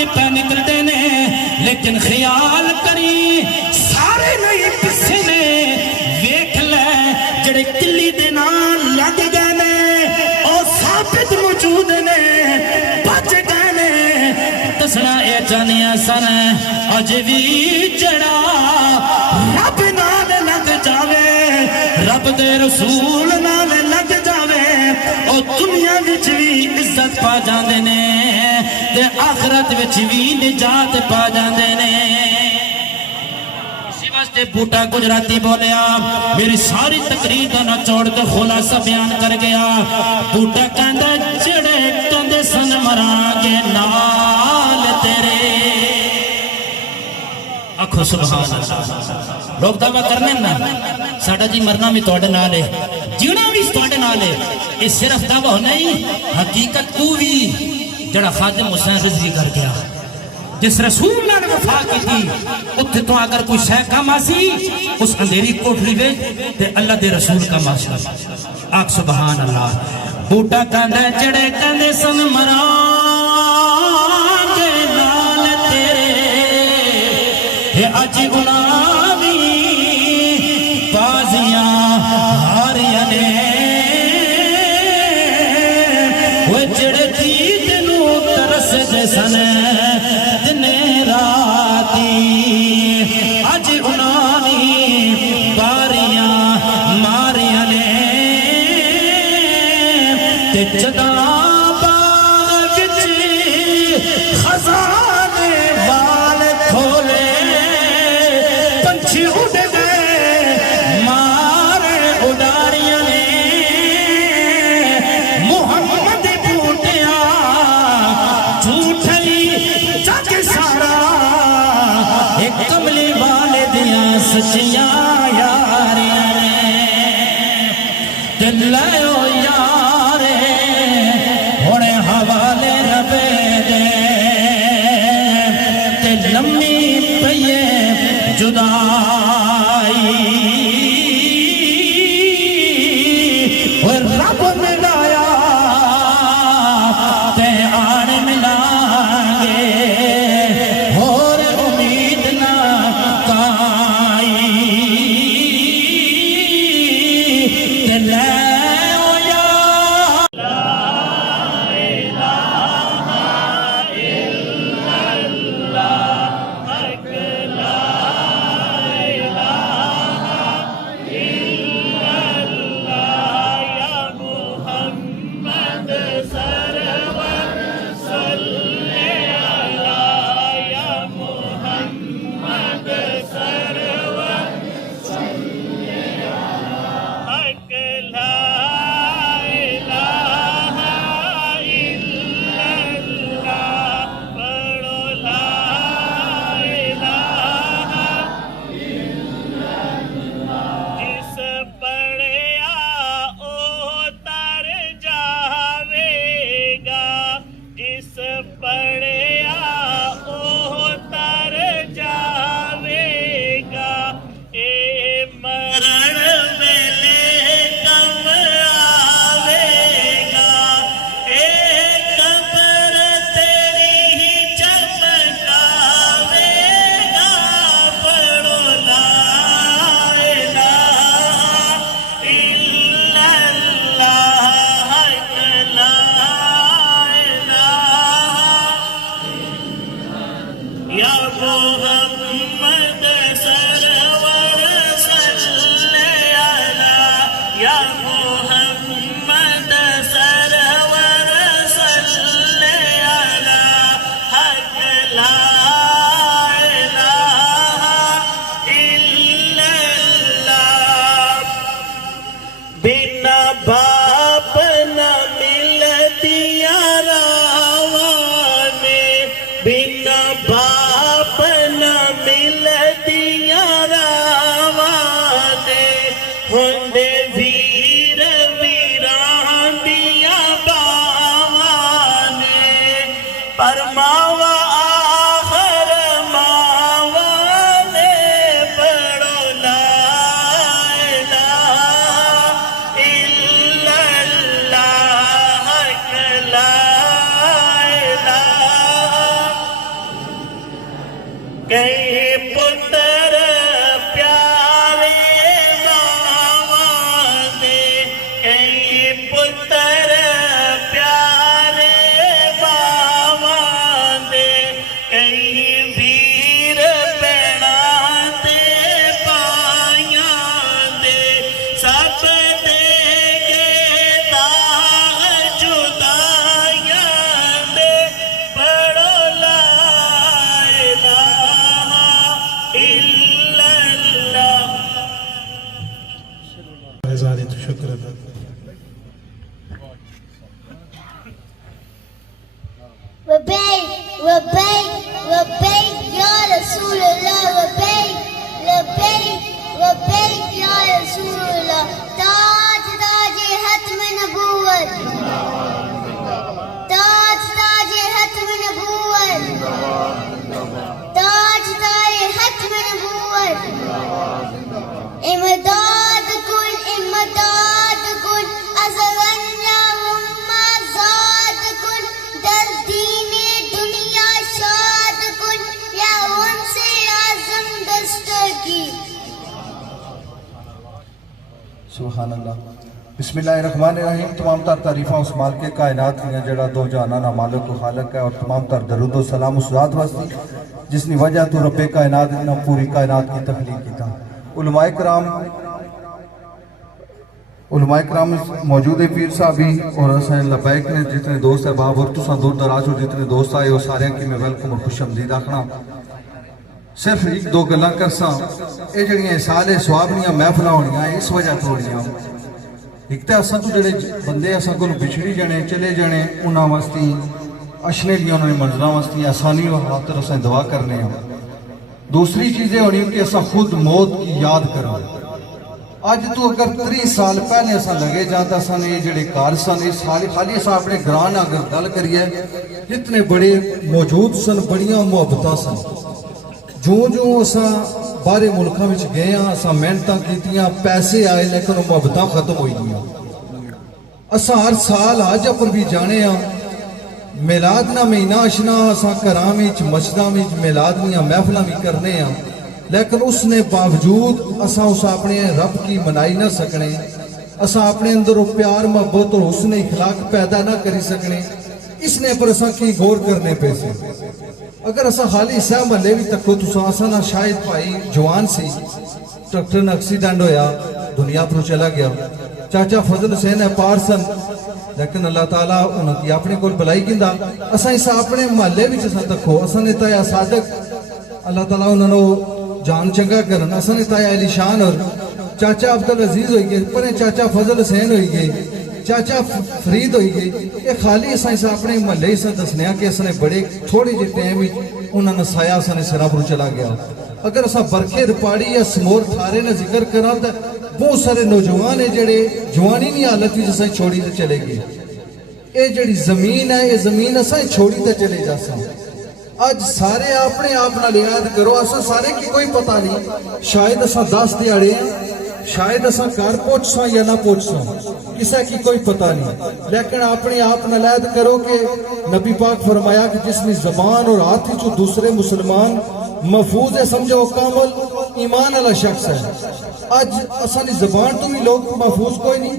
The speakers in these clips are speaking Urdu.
کے پہ نکلتے نے لیکن خیال کری سارے نہیں کسی نے ویکھ لے جڑے کلی دے نال لگ گئے نے اور ثابت موجود نے بچ گئے نے دسنا اے جانیا سن اج وی جڑا رب نال لگ جاوے رب دے رسول نال لگ جاوے اور دنیا وچ بھی عزت پا جاندے نے تے آخرت وچ بھی نجات پا جاندے نے اسی واسطے بوٹا گجراتی بولیا میری ساری تقریر دا نچوڑ تے خلاصہ بیان کر گیا بوٹا کہندا جڑے کہندے سن مراں گے نال تیرے آکھو سبحان اللہ لوگ دعویٰ کرنے نا ساڑھا جی مرنا بھی توڑے نالے جینا بھی توڑے نالے اس صرف دعویٰ نہیں حقیقت کو بھی جڑا خادم حسین رضوی کر گیا جس رسول نے وفا کی تھی اتھے تو اگر کوئی شے کام آسی اس اندھیری کوٹھلی وے تے اللہ دے رسول کا ماشا آگ سبحان اللہ بوٹا کاندے جڑے کاندے سن مران کے نال تیرے یہ آجی غلامی بازیاں ہاریاں نے وہ جڑے دید نو ترس دے سن دنے راتی آجی غلامی باریاں ماریاں نے تے جدا باغ وچ خزانے وال کھولے پنچھی اڑ گئے مارے اڈاریاں نے محمد بوٹیا جھوٹھئی جگ سارا ایک کملی والے دیاں سچیاں یاریاں نے دل لائیو یارے ہونے حوالے ربے دے تے لمبی پئیے جدائی اور رب ملایا تے آن ملانگے اور امید نہ کائی کہ لے او یا لبيك لبيك لبيك يا رسول الله لبيك لبيك لبيك يا رسول الله تاج تاج ختم نبوت تاج تاج ختم نبوت تاج تاج ختم نبوت امداد كن امداد كن ازلنا وما زاد كن در دین دنیا شاد کن یا ان سے اعظم دستگی. سبحان اللہ. بسم اللہ الرحمن الرحیم. تمام تر تعریفاں اس مالک کائنات ہیں جڑا دو جہاناں مالک و خالق ہے، اور تمام تر درود و سلام اس ذات واسطے جس نے وجہ تو رب کائنات نے پوری کائنات کی تخلیق کی تھا. علماء کرام موجود ہے، پیر صاحب بھی اور حسین لبیک نے جتنے دوست احباب اور تساں دور دراز اور جتنے دوست آئے وہ سارے کی میں ویلکم اور خوش آمدید آکھنا. صرف ایک دو گلاں کرساں اے جڑیاں سال ثواب دیاں محفلاں ہونیاں اس وجہ تو ہونیاں. ایک تے اساں تو جڑے بندے اساں کول بچھڑی جانے چلے جانے انہاں واسطے اشنے دیاں انہاں منزلاں واسطے آسانی و خاطر اساں دعا کرنے ہیں. دوسری چیزیں ہونی کہ اساں خود موت کی یاد کرو. آج تو اگر 30 سال پہلے اساں لگے جاتا سن یہ جڑے کار سن اس خالی اساں اپنے گران اگر گل کریے جتنے بڑے موجود سن بڑیاں محبتاں سن. جو اساں باہر ملکاں وچ گئے ہاں اساں محنتاں کیتیاں پیسے آئے لیکن وہ محبتاں ختم ہوئی گیاں. اساں ہر سال حج پر بھی جانے ہاں میلاد نہ مہینہ اشنا اساں گھراں وچ مسجداں وچ میلاد دیاں محفلاں بھی کرنے ہاں لیکن اس نے باوجود اساں اس اپنے رب کی منائی نہ سکنے. اساں اپنے اندر وہ پیار محبت اور حسن اخلاق پیدا نہ کری سکنے. اس نے پر اساں کی غور کرنے پیسے. اگر اساں خالی سہ محلے بھی تکو تو اساں نہ شاید بھائی جوان سی ڈاکٹر نے ایکسیڈنٹ ہویا دنیا پر چلا گیا. چاچا فضل حسین ہے پار سن لیکن اللہ تعالیٰ انہوں کی اپنے کول بلائی گندا. اساں اس اپنے محلے بھی اساں تکو اساں نے تایا صادق اللہ تعالیٰ انہوں نے جان چنگا کرن. اساں نے تایا علی شان اور چاچا عبدالعزیز ہوئی گئے پرے چاچا فضل حسین ہوئی گئے چاچا فرید ہوئی گئی. یہ خالی اساں اس اپنے محلے اساں دسنیا کہ اساں نے بڑے تھوڑی جی ٹائم انہوں نے سایہ اساں نے سرا پر چلا گیا. اگر اساں برکے رپاڑی یا سمور تھارے نے ذکر کرا تو بہت سارے نوجوان ہیں جڑے جوانی نہیں حالت بھی اساں چھوڑی تے چلے گئے. یہ جڑی زمین ہے یہ زمین اساں چھوڑی تے چلے جاساں. آج سارے اپنے آپ نال یاد کرو اساں سارے کی کوئی پتہ نہیں شاید اساں 10 دیہاڑے ہیں شاید اساں گھر پہنچساں یا نہ پہنچساں کسے کی کوئی پتہ نہیں. لیکن اپنے آپ نال یاد کرو کہ نبی پاک فرمایا کہ جس نے زبان اور ہاتھ چو دوسرے مسلمان محفوظ ہے سمجھو کامل ایمان والا شخص ہے. آج اساں دی زبان تو بھی لوگ محفوظ کوئی نہیں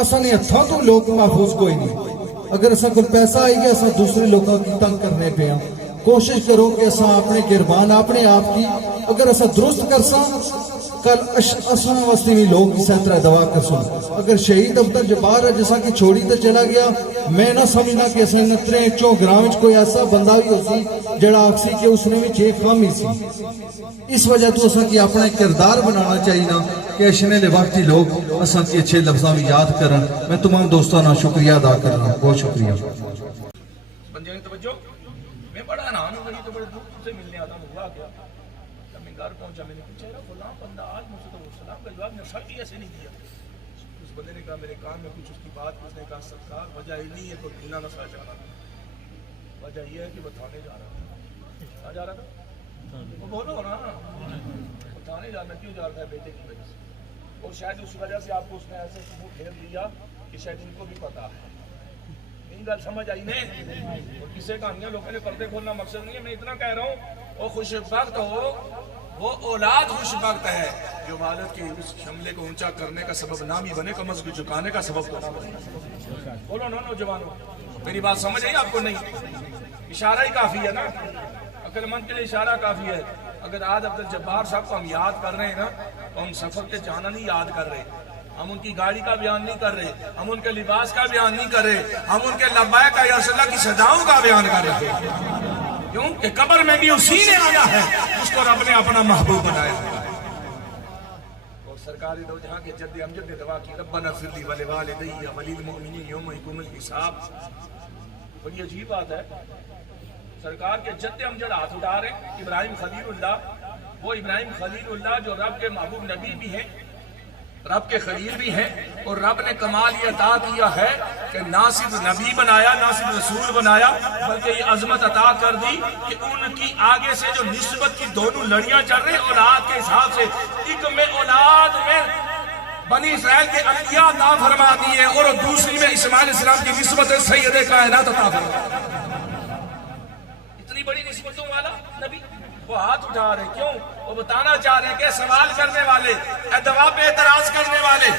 اساں نے ہتھاں تو لوگ محفوظ کوئی نہیں. اگر اساں کو پیسہ آئی گیا اساں دوسرے لوگوں کی تنگ کرنے پہ ہیں. کوشش کرو کہ اساں اپنے گربان اپنے آپ کی اگر اساں درست کرساں کل اساں واسطے بھی لوگ اس طرح دعا کرساں. اگر شہید عبدال جبار ہے جیسا کہ چھوڑی تے چلا گیا میں نہ سمجھنا کہ اساں نترے چوں گراں وچ کوئی ایسا بندہ بھی ہو سی جڑا آکسی کہ اس نے بھی چھ خامی سی. اس وجہ تو اساں کی اپنا کردار بنانا چاہیے نا کہ اشنے لے وقت ہی لوگ اساں کی اچھے لفظاں میں یاد کرن. میں تمام دوستاں نا شکریہ ادا کرنا. بہت شکریہ. بندے نے توجہ میں بڑا حیران ہوں گئی تو بڑے دور سے ملنے آتا ہوں. ہوا کیا جب میں گھر پہنچا میں نے پوچھا فلاں بندہ آج مجھ سے تو السلام کا جواب نے شک ایسے نہیں دیا. اس بندے نے کہا میرے کان میں کچھ اس کی بات اس نے کہا سرکار وجہ ہی نہیں ہے تو دھینا نہ سا جانا. وجہ یہ ہے کہ وہ تھانے جا رہا تھا. کہاں جا رہا تھا وہ بولو نا وہ تھانے جانا کیوں جا رہا تھا بیٹے کی وجہ سے. اور شاید اس وجہ سے آپ کو اس نے ایسے ثبوت پھیر دیا کہ شاید ان کو بھی پتا ہے. گل سمجھ آئی نہیں. اور کسے کہانیاں لوگوں نے پردے کھولنا مقصد نہیں ہے. میں اتنا کہہ رہا ہوں وہ خوش بخت ہو وہ اولاد خوش بخت ہے جو والد کے اس شملے کو اونچا کرنے کا سبب نہ بھی بنے کم از کم جھکانے کا سبب نہ بنے. بولو نا نوجوانوں میری بات سمجھ آئی آپ کو نہیں؟ اشارہ ہی کافی ہے نا. عقل مند کے لیے اشارہ کافی ہے. اگر آج عبد الجبار صاحب کو ہم یاد کر رہے ہیں نا تو ہم سفر کے جانا نہیں یاد کر رہے. ہم ان کی گاڑی کا بیان نہیں کر رہے. ہم ان کے لباس کا بیان نہیں کر رہے. ہم ان کے لبیک یا رسول اللہ کی صداؤں کا بیان کر رہے ہیں. کیوں کہ قبر میں بھی اسی نے آیا ہے جس کو رب نے اپنا محبوب بنایا. اور سرکاری دو جہاں کے جد امجد نے دعا کی ربنا اغفر لی ولوالدی وللمؤمنین یوم یقوم الحساب. بڑی عجیب بات ہے. سرکار کے جد امجد ہاتھ اٹھا رہے ہیں ابراہیم خلیل اللہ، وہ ابراہیم خلیل اللہ جو رب کے محبوب نبی بھی ہیں، رب کے خلیل بھی ہیں، اور رب نے کمال یہ عطا کیا ہے کہ نہ صرف نبی بنایا، نہ صرف رسول بنایا، بلکہ یہ عظمت عطا کر دی کہ ان کی آگے سے جو نسبت کی دونوں لڑیاں چل رہی اولاد کے حساب سے، ایک میں اولاد میں بنی اسرائیل کے انبیاء عطا فرما دیے اور دوسری میں اسماعیل السلام کی نسبت سید کائنات عطا فرما، اتنی بڑی نسبتوں والا نبی۔ وہ ہاتھ اٹھا رہے کیوں؟ وہ بتانا چاہ رہے ہیں کہ سوال کرنے والے، اے دعا پہ اعتراض کرنے والے،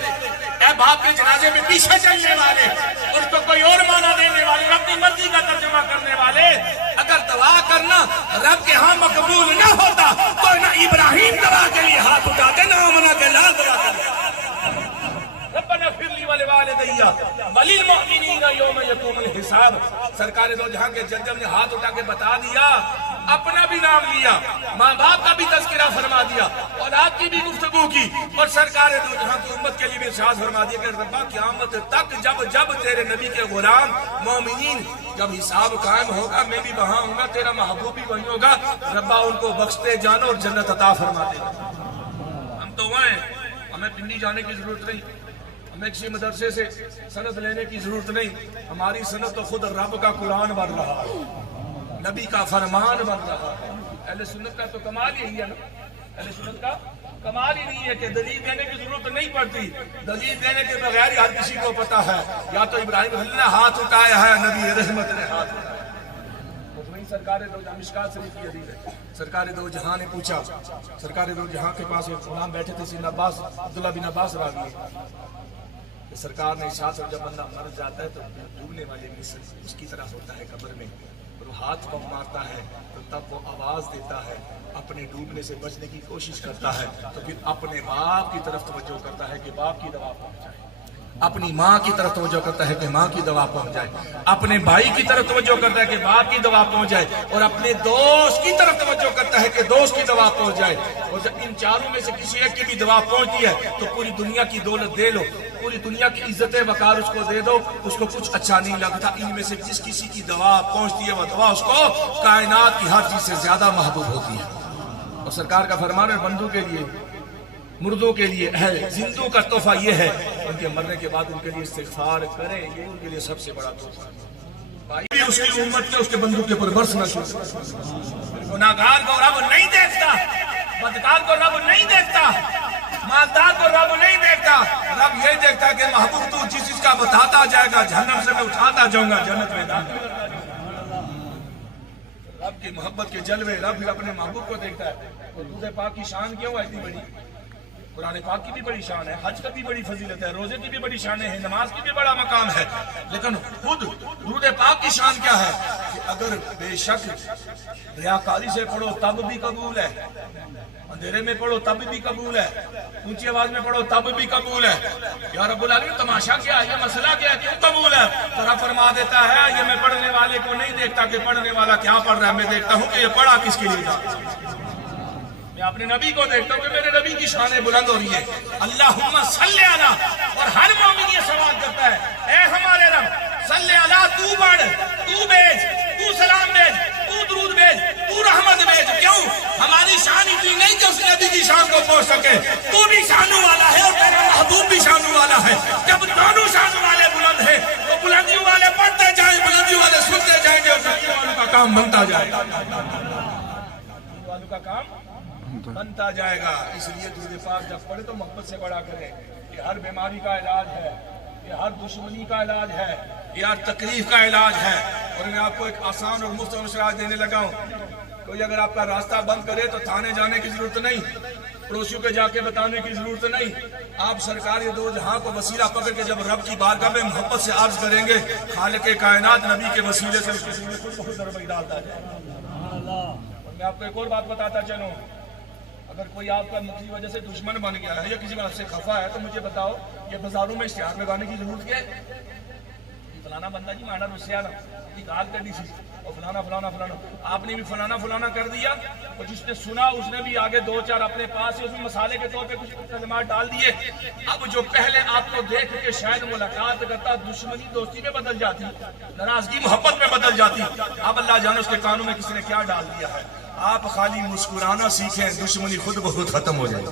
اے باپ کے جنازے میں پیچھے چلنے والے، اس کو کوئی اور معنی دینے والے، اپنی مرضی کا ترجمہ کرنے والے، اگر دعا کرنا رب کے ہاں مقبول نہ ہوتا تو نہ ابراہیم دعا کے لیے ہاتھ اٹھاتے، نہ آمنہ کے لال دعا کرتے۔ ربنا اغفر لی ولوالدی وللمؤمنین یوم یقوم الحساب۔ سرکار دو جہاں کے جد نے ہاتھ اٹھا کے بتا دیا، اپنا بھی نام لیا، ماں باپ کا بھی تذکرہ فرما دیا، اولاد کی بھی گفتگو کی، اور سرکار دو جہاں کی امت کے لیے بھی ارشاد فرما دیا کہ ربا قیامت تک جب تیرے نبی کے غلام مومنین جب حساب قائم ہوگا میں بھی وہاں ہوں گا، تیرا محبوب بھی وہیں ہوگا، ربا ان کو بخشتے جانا اور جنت عطا فرما دے۔ ہم تو وہاں ہیں، ہمیں پنڈی جانے کی ضرورت نہیں، ہمیں کسی مدرسے سے سند لینے کی ضرورت نہیں، ہماری سند تو خود رب کا قرآن بن رہا ہے، نبی کا فرمان بن رہا ہے۔ اہل سنت کا تو کمال یہی ہے نا، اہل سنت کا کمال ہی نہیں ہے کہ دلیل دینے کی ضرورت نہیں پڑتی، دلیل دینے کے بغیر ہر کسی کو پتا ہے یا تو ابراہیم خلیل نے ہاتھ اٹھایا ہے، نبی رحمت نے ہاتھ اٹھایا۔ سرکار دو جہاں مشکات شریف کی حدیث ہے، سرکار دو جہاں نے پوچھا، سرکار دو جہاں کے پاس ایک غلام بیٹھے تھے سیدنا عباس، عبداللہ بن عباس راوی، کہ سرکار نے ارشاد سے جب بندہ مر جاتا ہے تو ڈوبنے والے مثل اس کی طرح ہوتا ہے قبر میں، اور وہ ہاتھ پاؤں مارتا ہے تو تب وہ آواز دیتا ہے، اپنے ڈوبنے سے بچنے کی کوشش کرتا ہے، تو پھر اپنے باپ کی طرف توجہ کرتا ہے کہ باپ کی دوا پہنچ جائے، اپنی ماں کی طرف توجہ کرتا ہے کہ ماں کی دوا پہنچ جائے، اپنے بھائی کی طرف توجہ کرتا ہے کہ باپ کی دوا پہنچ جائے، اور اپنے دوست کی طرف توجہ کرتا ہے کہ دوست کی دوا پہنچ جائے، اور جب ان چاروں میں سے کسی ایک کی بھی دوا پہنچتی ہے تو پوری دنیا کی دولت دے لو، پوری دنیا کی عزت وقار اس کو دے دو، اس کو کچھ اچھا نہیں لگتا۔ ان میں سے جس کسی کی دوا پہنچتی ہے وہ دوا اس کو کائنات کی ہر چیز سے زیادہ محبوب ہوتی ہے۔ اور سرکار کا فرمان ہے بندوں کے لیے، مردوں کے لیے ہے، زندوں کا تحفہ یہ ہے ان کے مرنے کے بعد ان کے لیے استغفار کریں، یہ ان کے لیے سب سے بڑا تحفہ ہے۔ بھائی بھی اس کی امت کے اس کے بندوں کے اوپر برسنا شروع، گناہگار کو رب نہیں دیکھتا، بدکار کو رب نہیں دیکھتا، مالدار کو رب نہیں دیکھتا، رب یہ دیکھتا کہ محبوب تو جس چیز کا بتاتا جائے گا جہنم سے میں اٹھاتا جاؤں گا، جنت میں داخل کرتا جاؤں گا۔ رب کی محبت کے جلوے رب بھی اپنے محبوب کو دیکھتا ہے۔ اور درود پاک کی شان کیوں ہے اتنی بڑی؟ قرآن پاک کی بھی بڑی شان ہے، حج کا بھی بڑی فضیلت ہے، روزے کی بھی بڑی شان ہے، نماز کی بھی بڑا مقام ہے، لیکن خود درود پاک کی شان کیا ہے کہ اگر بے شک ریاکاری سے پڑھو تب بھی قبول ہے، اندھیرے میں پڑھو تب بھی قبول ہے، اونچی آواز میں پڑھو تب بھی قبول ہے۔ یا رب العالمین تماشا کیا ہے، یہ مسئلہ کیا ہے، کیوں قبول ہے؟ تو رب فرما دیتا ہے یہ میں پڑھنے والے کو نہیں دیکھتا کہ پڑھنے والا کیا پڑھ رہا ہے، میں دیکھتا ہوں کہ یہ پڑھا کس کے لیے تھا۔ میں اپنے نبی کو دیکھتا ہوں کہ میرے نبی کی شانیں بلند ہو رہی ہیں، اللہم صلی علی، اور ہر مومن یہ سوال کرتا ہے اے ہمارے رب صلی علی، تو بڑھ، تو بیج، تو سلام بیج، تو درود بیج، تو رحمت بیج۔ کیوں؟ ہماری شان اتنی نہیں کہ اس نبی کی شان کو پہنچ سکے، تو بھی شانوں والا ہے اور تیرا محبوب بھی شانوں والا ہے۔ جب دونوں شانوں والے بلند ہیں تو بلندیوں والے پڑھتے جائیں، بلندیوں والے سنتے جائیں گے اور بلندیوں والوں کا کام بنتا جائے گا، بلندیوں والوں کا کام بنتا جائے گا۔ اس لیے درود پاک جب پڑھے تو محبت سے پڑھا کریں، یہ ہر بیماری کا علاج ہے، یہ ہر دشمنی کا علاج ہے، یہ ہر تکلیف کا علاج ہے۔ اور میں آپ کو ایک آسان اور مفت مشورہ دینے لگا ہوں، کوئی اگر آپ کا راستہ بند کرے تو تھانے جانے کی ضرورت نہیں، پڑوسیوں کے جا کے بتانے کی ضرورت نہیں، آپ سرکار دو جہاں کو وسیلہ پکڑ کے جب رب کی بارگاہ میں محبت سے عرض کریں گے، خالق کائنات نبی کے وسیلے سے اس کے سینے کو بہت ضربہ ڈالتا ہے۔ اور میں آپ کو ایک اور بات بتاتا چلوں، اگر کوئی آپ کا مکھی وجہ سے دشمن بن گیا ہے یا کسی بات سے خفا ہے تو مجھے بتاؤ یہ بازاروں میں اشتہار لگانے کی ضرورت کیا ہے؟ فلانا بندہ جی مانا رسیا نا یہ گال کر دی سی اور فلانا فلانا فلانا، آپ نے بھی فلانا فلانا کر دیا، اور جس نے سنا اس نے بھی آگے دو چار اپنے پاس سے اس میں مسالے کے طور پہ کچھ کلمات ڈال دیے۔ اب جو پہلے آپ کو دیکھ کے شاید ملاقات کرتا، دشمنی دوستی میں بدل جاتی، ناراضگی محبت میں بدل جاتی، اب اللہ جانے اس کے کانوں میں کسی نے کیا ڈال دیا ہے۔ آپ خالی مسکرانا سیکھیں، دشمنی خود بخود ختم ہو جائے۔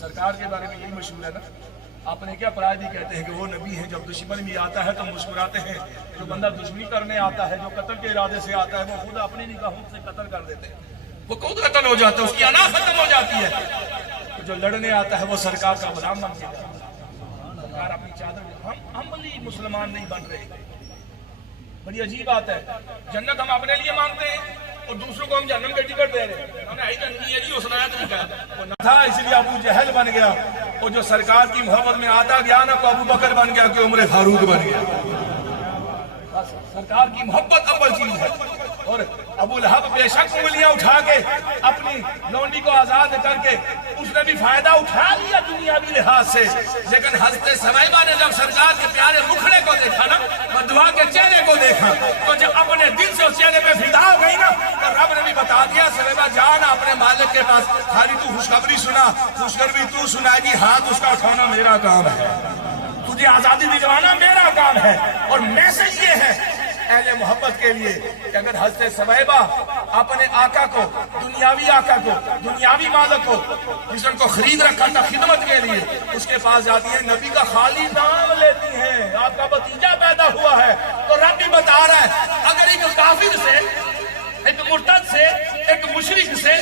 سرکار کے بارے میں یہی مشہور ہے نا، آپ نے کیا پرائدی کہتے ہیں کہ وہ نبی ہیں، جب دشمن بھی آتا ہے تو مسکراتے ہیں، جو بندہ دشمنی کرنے آتا ہے، جو قتل کے ارادے سے آتا ہے، وہ خود اپنی نگاہوں سے قتل کر دیتے ہیں، وہ خود قتل ہو جاتا ہے، اس کی انا ختم ہو جاتی ہے۔ جو لڑنے آتا ہے وہ سرکار کا غلام بن کے جاتا ہے۔ سرکار اپنی چادر، ہم عملی مسلمان نہیں بن رہے، بڑی عجیب بات ہے۔ جنت ہم اپنے لیے مانگتے ہیں اور دوسروں کو ہم جہنم کے ٹکٹ دے رہے ہیں۔ ہم نے جنگی ہے جی، اس نے تو کہا وہ نہ تھا، اس لیے ابو جہل بن گیا، اور جو سرکار کی محبت میں آتا گیا نا، تو ابو بکر بن گیا کہ عمر فاروق بن گیا۔ سرکار کی محبت اول چیز ہے۔ اور ابو لہب بے شک انگلیاں اٹھا کے اپنی لونڈی کو آزاد کر کے اس نے بھی فائدہ اٹھا لیا دنیاوی لحاظ سے، لیکن حضرت سمیمہ نے جب سرکار کے پیارے مکھڑے کو دیکھا نا، بدعا کے چہرے کو دیکھا، تو جب اپنے دل سے اس چہرے پہ فدا ہو گئی نا، تو رب نے بھی بتا دیا سمیمہ جانا اپنے مالک کے پاس، خالی تو خوشخبری سنا، خوشخبری تو سنائے گی، ہاتھ اس کا اٹھانا میرا کام ہے، تجھے آزادی دلوانا میرا کام ہے۔ اور میسج یہ ہے اہل محبت کے لیے کہ اگر حضرت سمیمہ اپنے آقا کو، دنیاوی آقا کو، دنیاوی مالک کو، جس نے ان کو خرید رکھا تھا خدمت کے لیے، اس کے پاس جاتی ہیں، نبی کا خالی نام لیتی ہیں، آپ کا بھتیجا پیدا ہوا ہے، تو رب بھی بتا رہا ہے اگر ایک کافر سے، ایک مرتد سے، ایک مشرک سے،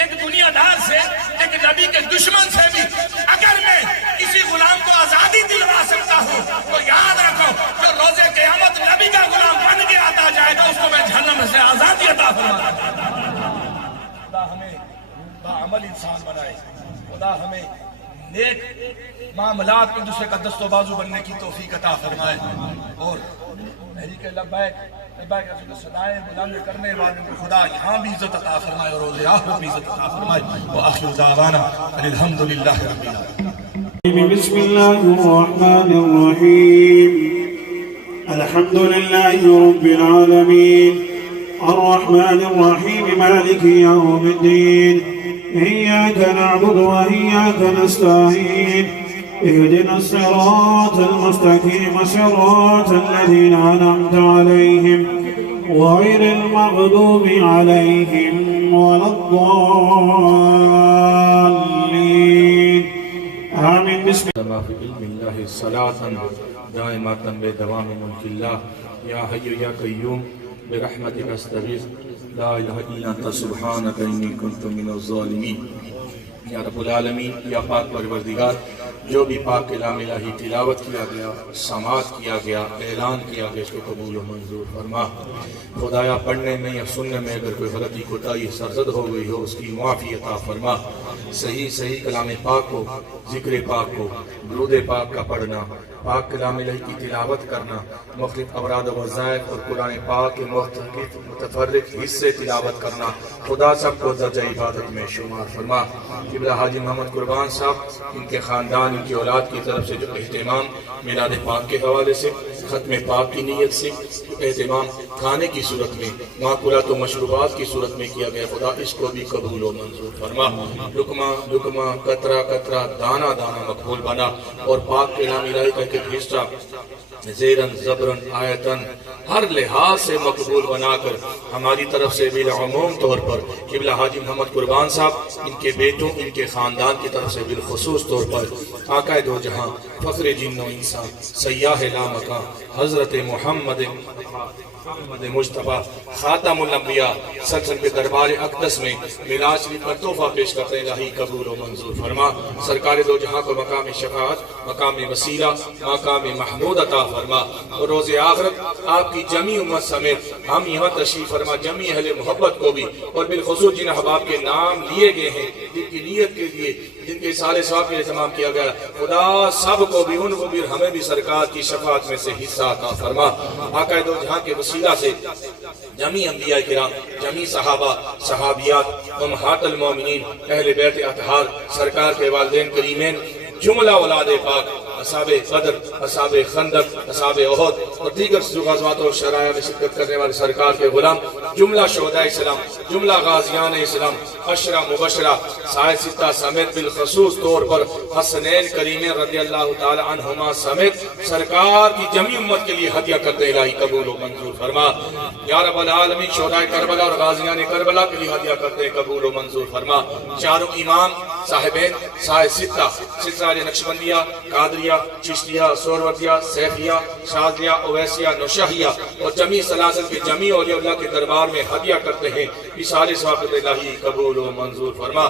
ایک دنیا دار سے، ایک نبی کے دشمن سے بھی اگر میں کسی غلام کو آزادی دلوا سکتا ہوں، تو یاد رکھو جو روز قیامت نبی کا غلام بن کے آتا جائے گا، اس کو میں جہنم سے آزادی عطا فرماؤں گا۔ خدا ہمیں باعمل انسان بنائے، خدا ہمیں نیک معاملات میں دوسرے کا دست و بازو بننے کی توفیق عطا فرمائے، اور تحریک لبیک لبیک رسول صدائے بلند کرنے والوں کو خدا یہاں بھی عزت عطا فرمائے اور روز آخرت بھی عزت عطا فرمائے۔ وآخر دعوانا الحمدللہ رب العالمین۔ بسم الله الرحمن الرحيم الحمد لله رب العالمين الرحمن الرحيم مالك يوم الدين إياك نعبد وإياك نستعين اهدنا الصراط المستقيم صراط الذين أنعمت عليهم غير المغضوب عليهم ولا الضالين آمين۔ بسم ما في علم الله صلاة دائمة بدوام ملك الله يا حي يا قيوم برحمتك استغيث لا إله إلا أنت سبحانك إني كنت من الظالمين۔ یا رب العالمین، یا پاک پروردگار، جو بھی پاک کلام الہی تلاوت کیا گیا، سماعت کیا گیا، اعلان کیا گیا، اس کو قبول و منظور فرما۔ خدایا پڑھنے میں یا سننے میں اگر کوئی غلطی کوتاہی سرزد ہو گئی ہو، اس کی معافی عطا فرما۔ صحیح کلام پاک کو، ذکر پاک کو، درود پاک کا پڑھنا، پاک کلام الہی کی تلاوت کرنا، مختلف اوراد و وظائف اور قرآن پاک کے مختلف متفرق حصے تلاوت کرنا، خدا سب کو درجہ عبادت میں شمار فرما۔ قبلہ حاجی محمد قربان صاحب، ان کے خاندان، ان کی اولاد کی طرف سے جو اہتمام میلاد پاک کے حوالے سے، ختم پاک کی نیت سے اہتمام کھانے کی صورت میں، ماکولات و مشروبات کی صورت میں کیا گیا، خدا اس کو بھی قبول و منظور فرما۔ لقمہ لقمہ، قطرہ قطرہ، دانہ دانہ مقبول بنا، اور پاک کلام الہی کا ایک حصہ زیرن زبرن آیتن ہر لحاظ سے مقبول بنا کر ہماری طرف سے بالعموم طور پر قبلہ حاجی محمد قربان صاحب، ان کے بیٹوں، ان کے خاندان کی طرف سے بالخصوص طور پر آقا دو جہاں، فخر جن و انسان، سیاح لامکان، حضرت محمد مجتبیٰ خاتم الانبیاء سلسل کے دربار اقدس میں میراث شریف پر تحفہ پیش کرتے ہیں، الہی قبول و منظور فرما۔ سرکار دو جہاں کو مقام شفاعت، مقام وسیلہ، مقام محمود عطا فرما، اور روز آخرت آپ کی جمی امت سمیت ہم یہاں تشریف فرما، جمی اہل محبت کو بھی، اور بالخصوص جن احباب کے نام لیے گئے ہیں، جن کی نیت کے لیے، جن کے سارے ثواب کے اہتمام کیا گیا، خدا سب کو بھی، ان کو بھی، ہمیں بھی سرکار کی شفاعت میں سے حصہ عطا فرما۔ آقا دو جہاں کے وسیلہ سے جمی انبیاء کرام، جمی صحابہ، صحابیات، امہات المومنین، اہل بیت اطہار، سرکار کے والدین کریمین، جملہ اولاد پاک، اصحاب بدر، اصحاب خندق، اصحاب احد اور دیگر غزوات و شرائع میں شرکت کرنے والے سرکار کے غلام، جملہ شہداء اسلام، جملہ غازیان اسلام، عشرہ مبشرہ سائے ستہ سمیت بالخصوص طور پر حسنین کریمین رضی اللہ تعالی عنہما سمیت سرکار کی جمی امت کے لیے ہدیہ کرتے الہی قبول و منظور فرما۔ یا رب العالمین شہداء کربلا اور غازیان کربلا کے لیے ہدیہ کرتے قبول و منظور فرما۔ چاروں امام صاحبین سائے ستہ سلسلہ نقشبندیہ، قادریہ، چشتیہ، سہروردیہ، سیفیہ، شاذلیہ، اویسیہ، نوشہیہ اور جمی سلاسل کے جمی اولیاء اللہ کے دربار میں ہدیہ کرتے ہیں اشارے ثوابت الہی قبول و منظور فرما۔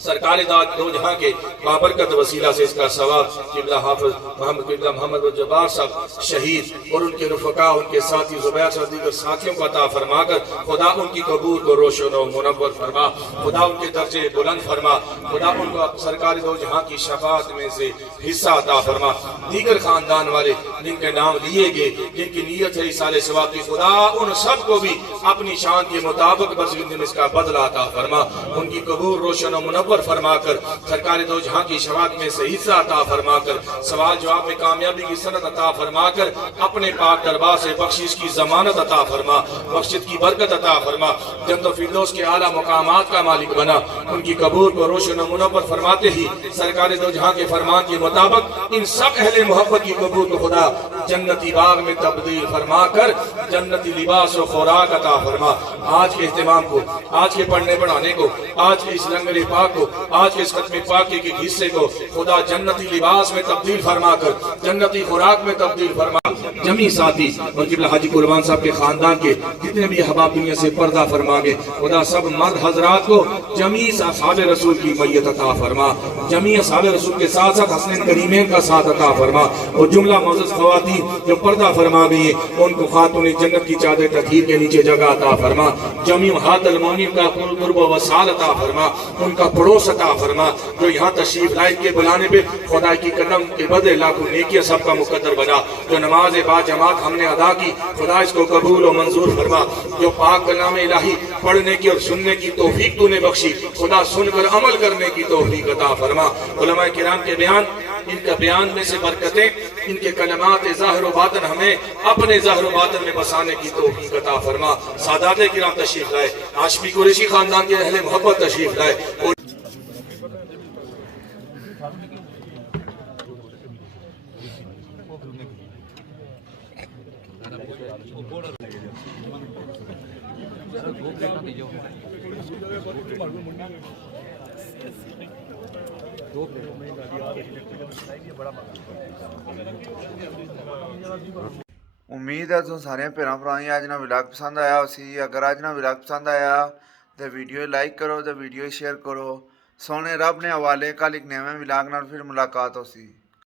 سرکار دو جہاں کے بابرکت وسیلہ سے اس کا ثواب قبلہ حافظ محمد الجبار صاحب شہید اور ان کے رفقا، ان کے ساتھی زبیر صاحب دیگر ساتھیوں کو عطا فرما کر خدا ان کی قبول کو روشن و منور فرما، خدا ان کے درجے بلند فرما، خدا ان کو سرکار دو جہاں کی شفاعت میں سے حصہ عطا فرما۔ دیگر خاندان والے جن کے نام لیے گئے، جن کی نیت ہے اصالِ ثواب کی، خدا ان سب کو بھی اپنی شان کے مطابق برزگندی میں اس کا بدلہ عطا فرما، ان کی قبول روشن و منور فرما کر سرکار دو جہاں کی شفاعت میں سے حصہ عطا فرما کر سوال جواب میں کامیابی کی سند عطا فرما کر اپنے پاک دربار سے بخشش کی ضمانت عطا فرما، بخشش کی برکت عطا فرما، جنت و فردوس کے اعلیٰ مقامات کا مالک بنا، ان کی قبول کو روشن و منور فرماتے ہی سرکار دو جہاں کے فرمان کے مطابق ان سب اہل محبت کی قبول کو خدا جنتی باغ میں تبدیل فرما کر جنتی لباس و خوراک عطا فرما۔ آج کے اہتمام کو، آج کے پڑھنے پڑھانے کو، آج کے اس لنگر پاک کو، آج کے اس ختم پاکی کے حصے کو خدا جنتی لباس میں تبدیل فرما کر جنتی خوراک میں تبدیل فرما۔ جمی ساتھی اور قبلہ حاجی قربان صاحب کے خاندان کے جتنے بھی احباب دنیا سے پردہ فرما گے خدا سب مرد حضرات کو جمی اصحاب رسول کی میت عطا فرما، جمی اصحاب رسول کے ساتھ ساتھ حسنین کریمین کا ساتھ عطا فرما، اور جملہ معزز خواتین جو پردہ فرما گئی ہیں ان کو خاتون جنت کی چادر تطہیر کے نیچے جگہ عطا فرما، جمی ہاتھ المومنین کا قرب و وصال عطا فرما، ان کا پڑوس عطا فرما، جو یہاں تشریف لائے کے بلانے پہ خدا کی قدم کے بدلے لاکھوں نیکیاں سب کا مقدر بنا، جو نماز با جماعت ہم نے ادا کی خدا اس کو قبول و منظور فرما، جو پاک کلام الہی پڑھنے کی اور سننے کی توفیق تو نے بخشی خدا سن کر عمل کرنے کی توفیق عطا فرما۔ علماء کرام کے بیان، ان کا بیان میں سے برکتیں، ان کے کلمات ظاہر و باطن ہمیں اپنے ظاہر و باطن میں بسانے کی توفیق عطا فرما۔ سادات کرام تشریف لائے، ہاشمی قریشی خاندان کے اہل محبت تشریف لائے۔ امید ہے تم سارے بھیڑاں بھراواں اج نا ولاگ پسند آیا سی۔ اگر اج نا ولاگ پسند آیا تو ویڈیو لائک کرو تو ویڈیو شیئر کرو۔ سونے رب نے حوالے کل ایک نئے ولاگ نال پھر ملاقات ہو سی۔